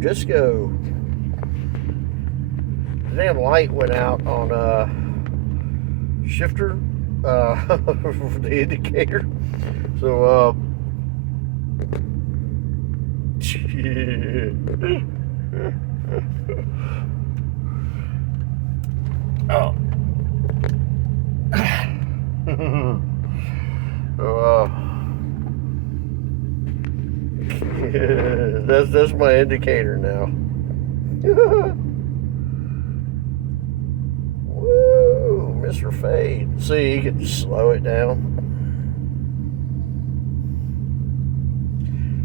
Just go. The damn light went out on shifter, for the indicator. So, oh. So, that's my indicator now. Woo, Mr. Fade. See, you can slow it down.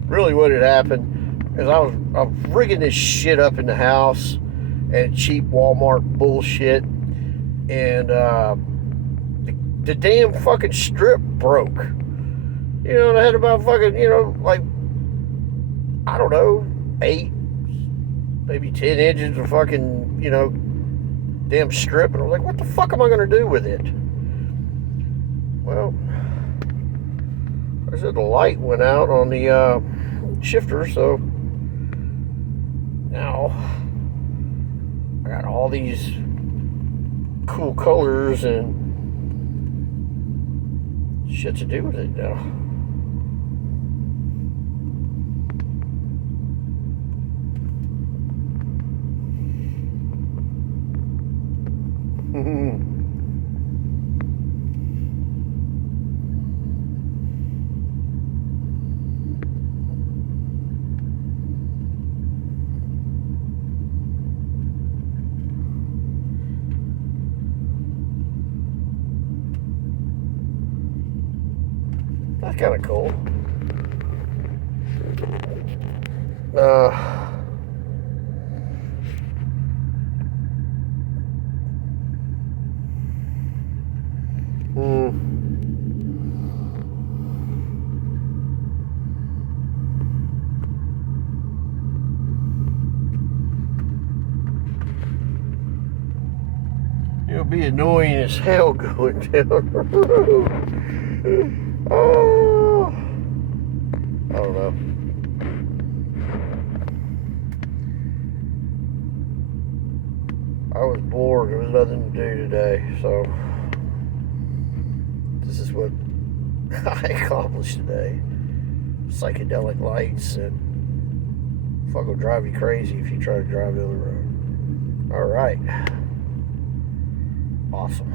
Really, what had happened is I was rigging this shit up in the house and cheap Walmart bullshit, and the damn fucking strip broke. You know, and I had about fucking, like, I don't know, 8, maybe 10 inches of fucking, damn strip. And I was like, what the fuck am I going to do with it? Well, I said the light went out on the shifter, so now I got all these cool colors and shit to do with it now. That's kind of cool. It'll be annoying as hell going down the road. Oh, I don't know. I was bored. There was nothing to do today, so this is what I accomplished today. Psychedelic lights and fuck will drive you crazy if you try to drive down the road. All right. Awesome.